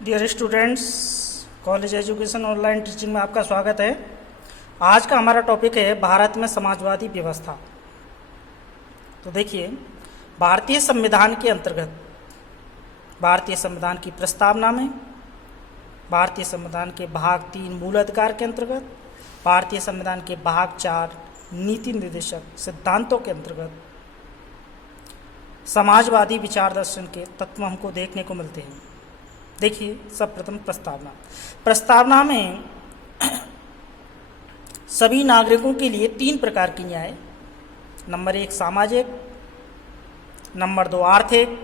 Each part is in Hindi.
Dear students, college education online teaching में आपका स्वागत है। आज का हमारा टॉपिक है भारत में समाजवादी व्यवस्था। तो देखिए, भारतीय संविधान के अंतर्गत भारतीय संविधान की प्रस्तावना में, भारतीय संविधान के भाग 3 मूल अधिकार के अंतर्गत, भारतीय संविधान के भाग 4 नीति निर्देशक सिद्धांतों के अंतर्गत समाजवादी विचार दर्शन के तत्व हमको देखने को मिलते हैं। देखिए, सर्वप्रथम प्रस्तावना में सभी नागरिकों के लिए 3 प्रकार की न्याय, नंबर 1 सामाजिक, नंबर 2 आर्थिक,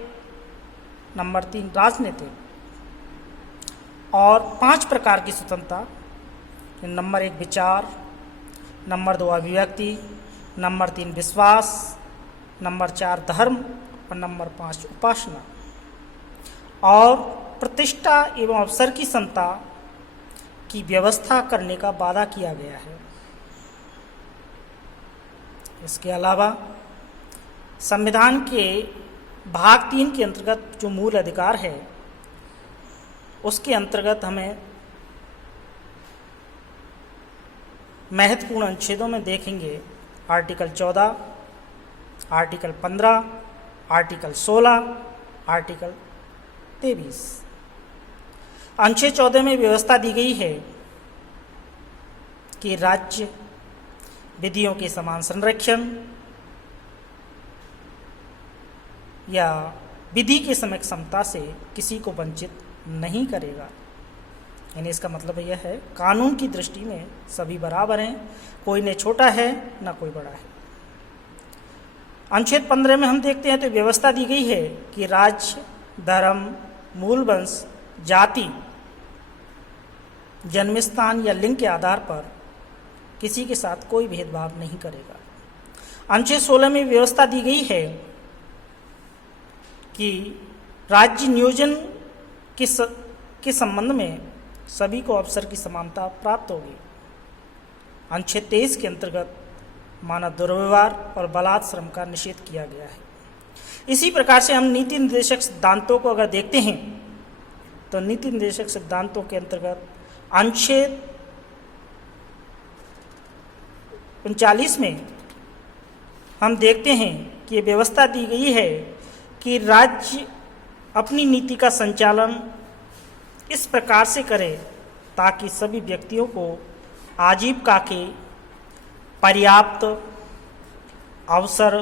नंबर 3 राजनीतिक, और 5 प्रकार की स्वतंत्रता, नंबर 1 विचार, नंबर 2 अभिव्यक्ति, नंबर 3 विश्वास, नंबर 4 धर्म और नंबर 5 उपासना, और प्रतिष्ठा एवं अवसर की समता की व्यवस्था करने का वादा किया गया है। इसके अलावा संविधान के भाग 3 के अंतर्गत जो मूल अधिकार है, उसके अंतर्गत हमें महत्वपूर्ण अनुच्छेदों में देखेंगे आर्टिकल 14, आर्टिकल 15, आर्टिकल 16, आर्टिकल 23। अनुच्छेद 14 में व्यवस्था दी गई है कि राज्य विधियों के समान संरक्षण या विधि के समय समता से किसी को वंचित नहीं करेगा। यानी इसका मतलब यह है, कानून की दृष्टि में सभी बराबर हैं, कोई न छोटा है न कोई बड़ा है। अनुच्छेद 15 में हम देखते हैं तो व्यवस्था दी गई है कि राज्य, धर्म, मूल वंश, जाति, जन्मस्थान या लिंग के आधार पर किसी के साथ कोई भेदभाव नहीं करेगा। अनुच्छेद 16 में व्यवस्था दी गई है कि राज्य नियोजन के संबंध में सभी को अवसर की समानता प्राप्त होगी। अनुच्छेद 23 के अंतर्गत मानव दुर्व्यवहार और बलात्श्रम का निषेध किया गया है। इसी प्रकार से हम नीति निर्देशक सिद्धांतों को अगर देखते हैं तो नीति निर्देशक सिद्धांतों के अंतर्गत अनुच्छेद 39 में हम देखते हैं कि व्यवस्था दी गई है कि राज्य अपनी नीति का संचालन इस प्रकार से करे ताकि सभी व्यक्तियों को आजीविका के पर्याप्त अवसर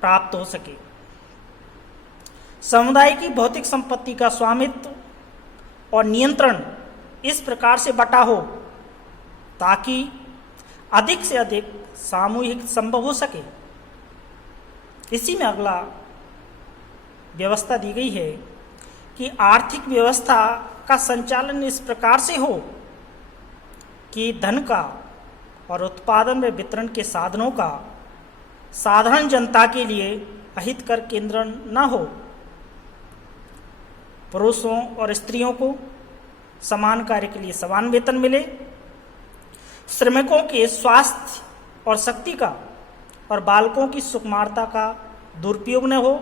प्राप्त हो सके। समुदाय की भौतिक संपत्ति का स्वामित्व और नियंत्रण इस प्रकार से बटा हो ताकि अधिक से अधिक सामूहिक संभव हो सके। इसी में अगला व्यवस्था दी गई है कि आर्थिक व्यवस्था का संचालन इस प्रकार से हो कि धन का और उत्पादन व वितरण के साधनों का साधारण जनता के लिए अहितकर केंद्र न हो। पुरुषों और स्त्रियों को समान कार्य के लिए समान वेतन मिले, श्रमिकों के स्वास्थ्य और शक्ति का और बालकों की सुकुमारता का दुरुपयोग न हो,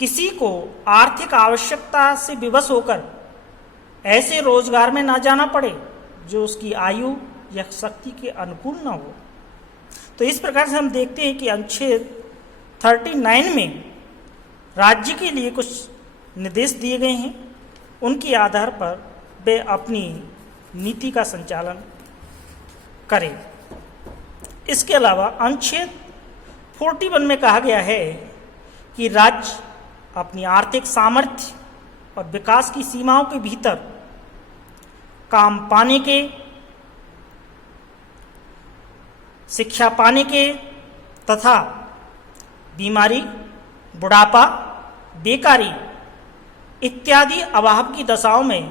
किसी को आर्थिक आवश्यकता से विवश होकर ऐसे रोजगार में ना जाना पड़े जो उसकी आयु या शक्ति के अनुकूल न हो। तो इस प्रकार से हम देखते हैं कि अनुच्छेद 39 में राज्य के लिए कुछ निर्देश दिए गए हैं, उनके आधार पर वे अपनी नीति का संचालन करें। इसके अलावा अनुच्छेद 41 में कहा गया है कि राज्य अपनी आर्थिक सामर्थ्य और विकास की सीमाओं के भीतर काम पाने के, शिक्षा पाने के तथा बीमारी, बुढ़ापा, बेकारी इत्यादि अभाव की दशाओं में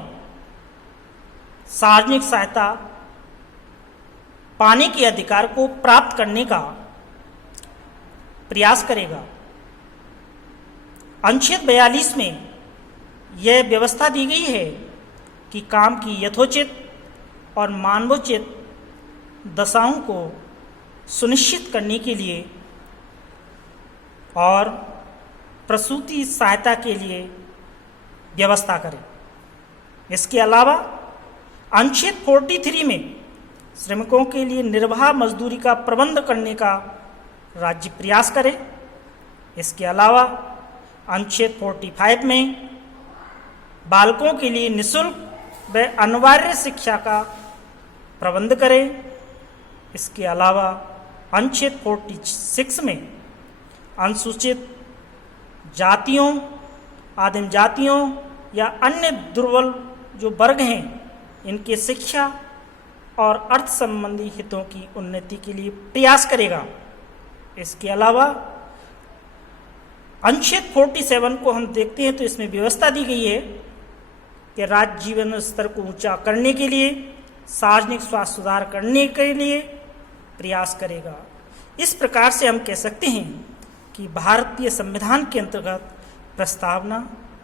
सार्वजनिक सहायता पाने के अधिकार को प्राप्त करने का प्रयास करेगा। अनुच्छेद 42 में यह व्यवस्था दी गई है कि काम की यथोचित और मानवोचित दशाओं को सुनिश्चित करने के लिए और प्रसूति सहायता के लिए व्यवस्था करें। इसके अलावा अनुच्छेद 43 में श्रमिकों के लिए निर्बाध मजदूरी का प्रबंध करने का राज्य प्रयास करे। इसके अलावा अनुच्छेद 45 में बालकों के लिए निःशुल्क व अनिवार्य शिक्षा का प्रबंध करे। इसके अलावा अनुच्छेद 46 में अनुसूचित जातियों, आदिम जातियों या अन्य दुर्बल जो वर्ग हैं, इनके शिक्षा और अर्थ संबंधी हितों की उन्नति के लिए प्रयास करेगा। इसके अलावा अनुच्छेद 47 को हम देखते हैं तो इसमें व्यवस्था दी गई है कि राज्य जीवन स्तर को ऊंचा करने के लिए, सार्वजनिक स्वास्थ्य सुधार करने के लिए प्रयास करेगा। इस प्रकार से हम कह सकते हैं कि भारतीय संविधान के अंतर्गत प्रस्तावना,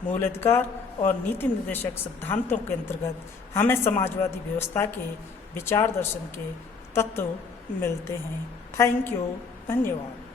मूलाधिकार और नीति निर्देशक सिद्धांतों के अंतर्गत हमें समाजवादी व्यवस्था के विचार दर्शन के तत्व मिलते हैं। थैंक यू, धन्यवाद।